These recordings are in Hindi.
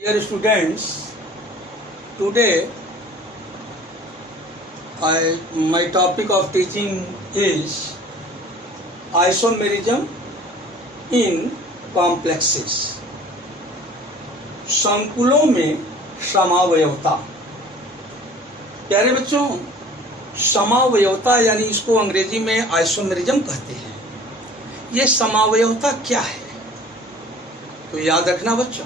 Dear students, today my topic of teaching is isomerism in complexes. संकुलों में समावयवता। प्यारे बच्चों, समावयवता यानी इसको अंग्रेजी में आइसोमेरिज्म कहते हैं। ये समावयवता क्या है? तो याद रखना बच्चों,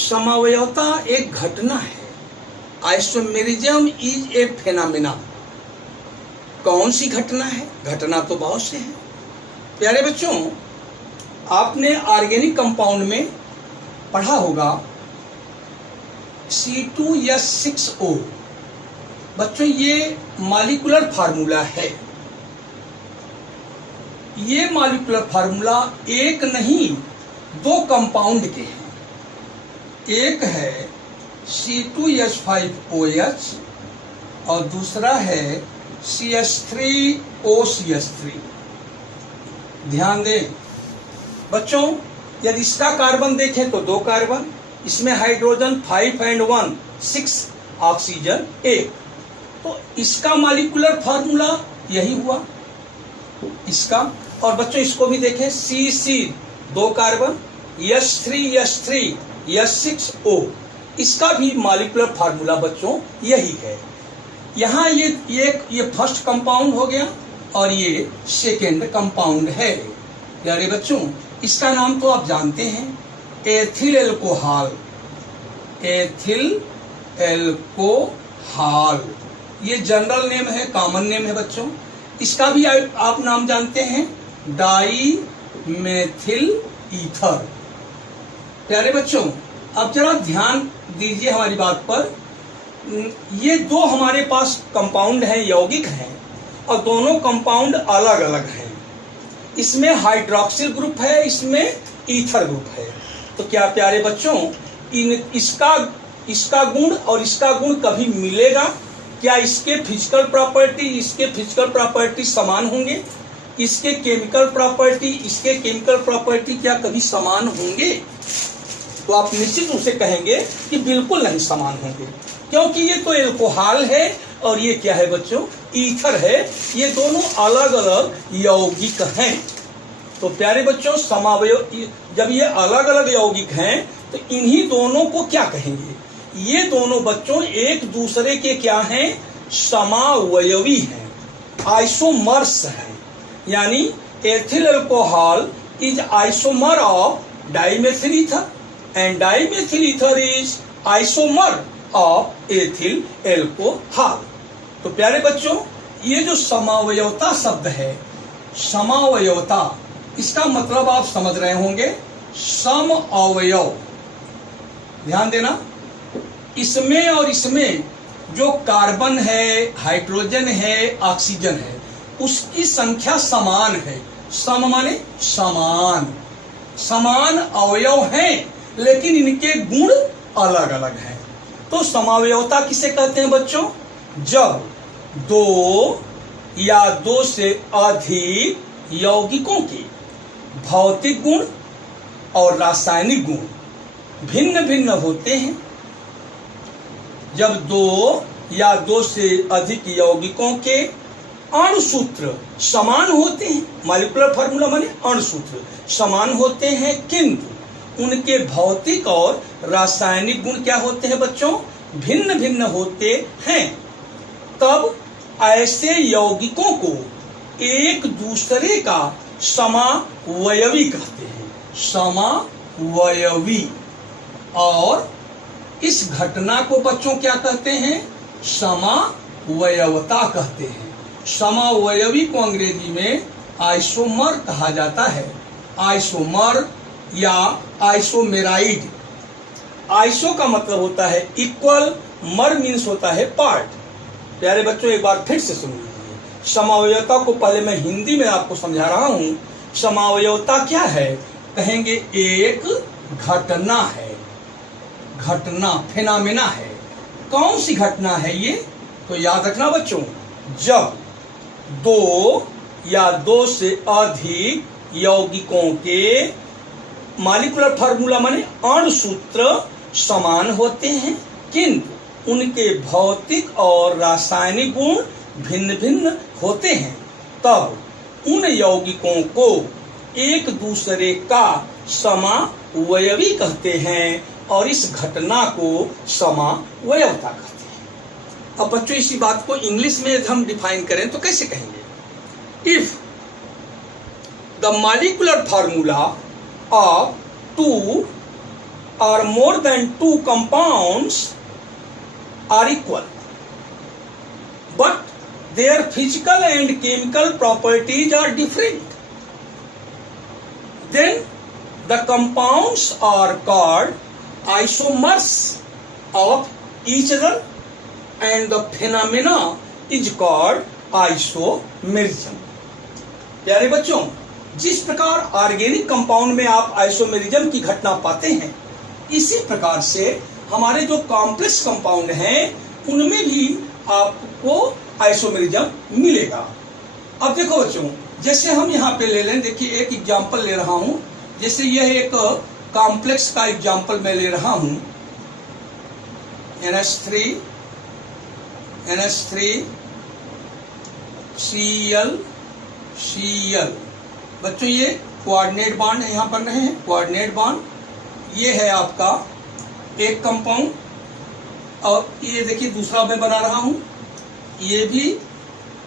समावयवता एक घटना है। Isomerism is a phenomena. कौन सी घटना है? घटना तो बहुत से हैं। प्यारे बच्चों, आपने ऑर्गेनिक कंपाउंड में पढ़ा होगा C2H6O। बच्चों, ये मॉलिक्यूलर फार्मूला है। ये मॉलिक्यूलर फार्मूला एक नहीं दो कंपाउंड के हैं। एक है C2H5OH और दूसरा है CH3OCH3। ध्यान दें बच्चों, यदि इसका कार्बन देखें तो 2 कार्बन, इसमें हाइड्रोजन 5 and 1 6, ऑक्सीजन 1। तो इसका मॉलिक्यूलर फार्मूला यही हुआ इसका। और बच्चों इसको भी देखें, CC 2 कार्बन, H3 H6O, इसका भी मॉलिक्यूलर फार्मूला बच्चों यही है। यहाँ ये फर्स्ट कंपाउंड हो गया और ये सेकेंड कंपाउंड है। प्यारे बच्चों, इसका नाम तो आप जानते हैं, एथिल एल्कोहल। एथिल एल्कोहल ये जनरल नेम है, कॉमन नेम है बच्चों। इसका भी आप नाम जानते हैं, डाई मेथिल ईथर। प्यारे बच्चों, अब जरा ध्यान दीजिए हमारी बात पर। ये दो हमारे पास कंपाउंड हैं, यौगिक हैं, और दोनों कंपाउंड अलग अलग हैं। इसमें हाइड्रोक्सिल ग्रुप है, इसमें ईथर ग्रुप है। तो क्या प्यारे बच्चों, इसका गुण और इसका गुण कभी मिलेगा? क्या इसके फिजिकल प्रॉपर्टी समान होंगे? इसके केमिकल प्रॉपर्टी क्या कभी समान होंगे? तो आप निश्चित रूप से कहेंगे कि बिल्कुल नहीं समान होंगे, क्योंकि ये तो एल्कोहल है और ये क्या है बच्चों? ईथर है। ये दोनों अलग अलग यौगिक हैं। तो प्यारे बच्चों, जब ये अलग अलग यौगिक हैं तो इन्हीं दोनों को क्या कहेंगे? ये दोनों बच्चों एक दूसरे के क्या हैं? समावयवी हैं, आइसोमर्स हैं। यानी ethyl alcohol is isomer of dimethyl ether and dimethyl ether is isomer of ethyl alcohol। तो प्यारे बच्चों, ये जो समावयवता शब्द है, समावयवता, इसका मतलब आप समझ रहे होंगे, सम अवयव। ध्यान देना, इसमें और इसमें जो कार्बन है, हाइड्रोजन है, ऑक्सीजन है, उसकी संख्या समान है। सम माने समान, समान अवयव हैं, लेकिन इनके गुण अलग अलग हैं। तो समावयवता किसे कहते हैं बच्चों? जब दो या दो से अधिक यौगिकों के भौतिक गुण और रासायनिक गुण भिन्न भिन्न होते हैं। जब दो या दो से अधिक यौगिकों के अणुसूत्र समान होते हैं, मॉलिक्यूलर फार्मूला माने अणुसूत्र समान होते हैं, किंतु उनके भौतिक और रासायनिक गुण क्या होते हैं बच्चों? भिन्न भिन्न होते हैं। तब ऐसे यौगिकों को एक दूसरे का समावयवी कहते हैं, समावयवी। और इस घटना को बच्चों क्या कहते हैं? समावयवता कहते हैं। समावयवी को अंग्रेजी में आइसोमर कहा जाता है। आइसोमर या आइसोमेराइड। आइसो का मतलब होता है इक्वल, मर मीन्स होता है पार्ट। प्यारे बच्चों, एक बार फिर से सुन लीजिए। समावयवता को पहले मैं हिंदी में आपको समझा रहा हूं। समावयवता क्या है? कहेंगे एक घटना है, घटना, फेनामिना है। कौन सी घटना है ये? तो याद रखना बच्चों, जब दो या दो से अधिक यौगिकों के मॉलिक्यूलर फार्मूला माने अणुसूत्र समान होते हैं, किंतु उनके भौतिक और रासायनिक गुण भिन्न भिन्न होते हैं, तब उन यौगिकों को एक दूसरे का समावयवी कहते हैं और इस घटना को समावयवता कहते हैं। अब बच्चों इसी बात को इंग्लिश में यदि हम डिफाइन करें तो कैसे कहेंगे? If the molecular formula of two or more than two compounds are equal, but their physical and chemical properties are different, then the compounds are called isomers of each other and the phenomena is called isomerism। प्यारे बच्चों, जिस प्रकार ऑर्गेनिक कंपाउंड में आप आइसोमेरिज्म की घटना पाते हैं, इसी प्रकार से हमारे जो कॉम्प्लेक्स कंपाउंड हैं उनमें भी आपको आइसोमेरिज्म मिलेगा। अब देखो बच्चों, जैसे हम यहाँ पे ले लें, देखिए एक एग्जांपल ले रहा हूँ, जैसे यह एक कॉम्प्लेक्स का एग्जांपल मैं ले रहा हूँ, NH3 Cl। बच्चों ये कोऑर्डिनेट बॉन्ड है, यहाँ बन रहे हैं कोऑर्डिनेट बॉन्ड। ये है आपका एक कंपाउंड, और ये देखिए दूसरा मैं बना रहा हूं, ये भी,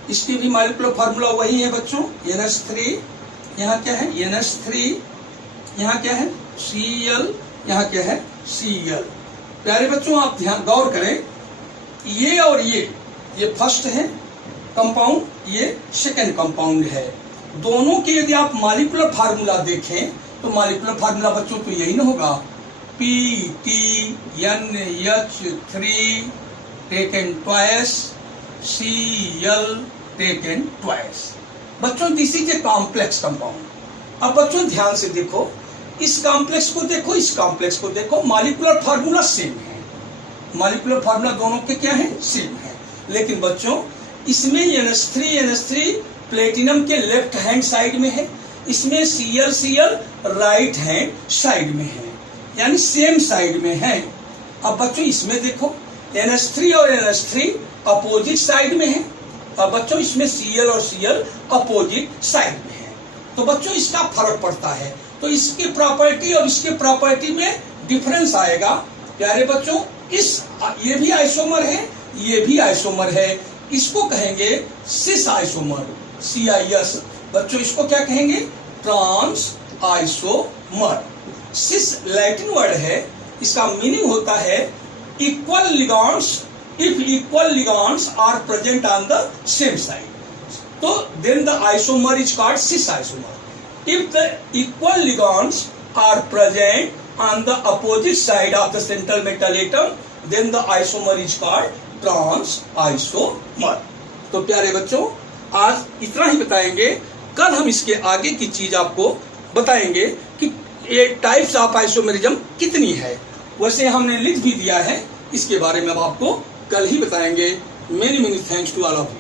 इसकी भी मॉलिक्यूलर फार्मूला वही है बच्चों, NH3, यहाँ क्या है NH3, यहाँ क्या है Cl, यहाँ क्या है Cl। प्यारे बच्चों आप ध्यान गौर करें, ये और ये फर्स्ट है कंपाउंड, ये सेकेंड कंपाउंड है। दोनों के यदि आप मॉलिक्यूलर फार्मूला देखें तो मॉलिक्यूलर फार्मूला बच्चों तो यही ना होगा, PTNH3 taken twice, Cl taken twice. बच्चों this is a complex compound. अब बच्चों ध्यान से देखो, इस कॉम्प्लेक्स को देखो, इस कॉम्प्लेक्स को देखो, मॉलिक्यूलर फार्मूला सेम है, मॉलिक्यूलर फार्मूला दोनों के क्या है सेम है, लेकिन बच्चों इसमें NH3 प्लेटिनम के लेफ्ट हैंड साइड में है, इसमें Cl राइट हैंड साइड में है, यानी सेम साइड में है। अब बच्चों इसमें देखो NH3 और NH3 अपोजिट साइड में है, और बच्चों इसमें Cl और Cl अपोजिट साइड में है, तो बच्चों इसका फर्क पड़ता है, तो इसकी प्रॉपर्टी और इसके प्रॉपर्टी में डिफरेंस आएगा। प्यारे बच्चों ये भी आइसोमर है, ये भी आइसोमर है, इसको कहेंगे सिस आइसोमर, CIS। बच्चों इसको क्या कहेंगे? Trans isomer. Cis Latin word है, इसका मीनिंग होता है equal ligands, if equal ligands are present on the same side, तो then the isomer is called cis isomer. If the equal ligands are present on the opposite side of the central metal atom, then the isomer is called trans isomer. तो प्यारे बच्चों आज इतना ही बताएंगे, कल हम इसके आगे की चीज आपको बताएंगे कि ये टाइप्स ऑफ आइसोमेरिज्म कितनी है। वैसे हमने लिख भी दिया है, इसके बारे में अब आपको कल ही बताएंगे। Many many thanks to all of you.